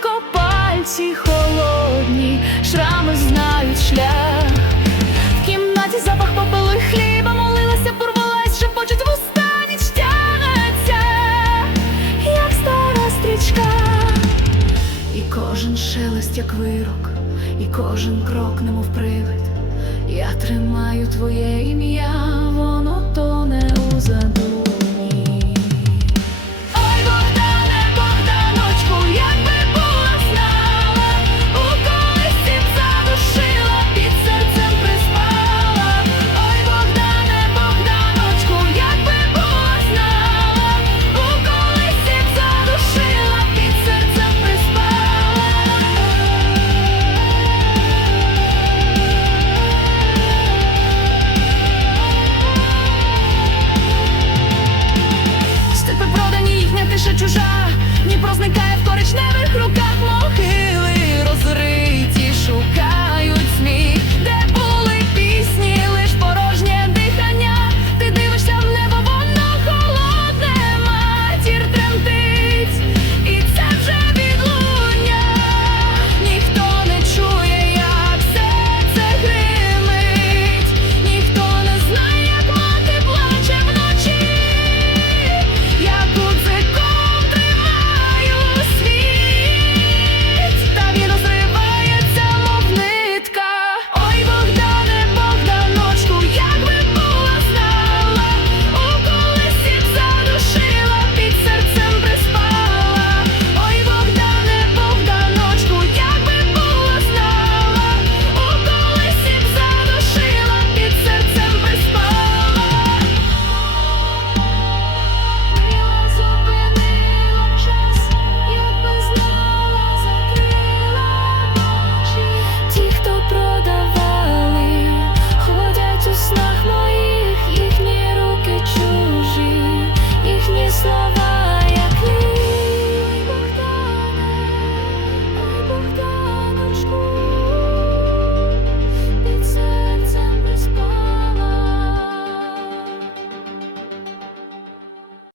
рідко пальці холодні, шрами знають шлях. В кімнаті запах попелу й хліба молилася, порвалась, шепочуть вуста ніч тягнеться, як стара стрічка. І кожен шелест, як вирок, і кожен крок, немов привид. Я тримаю твоє ім'я, тиша чужа, Дніпро зникає в коричневих руках мохили де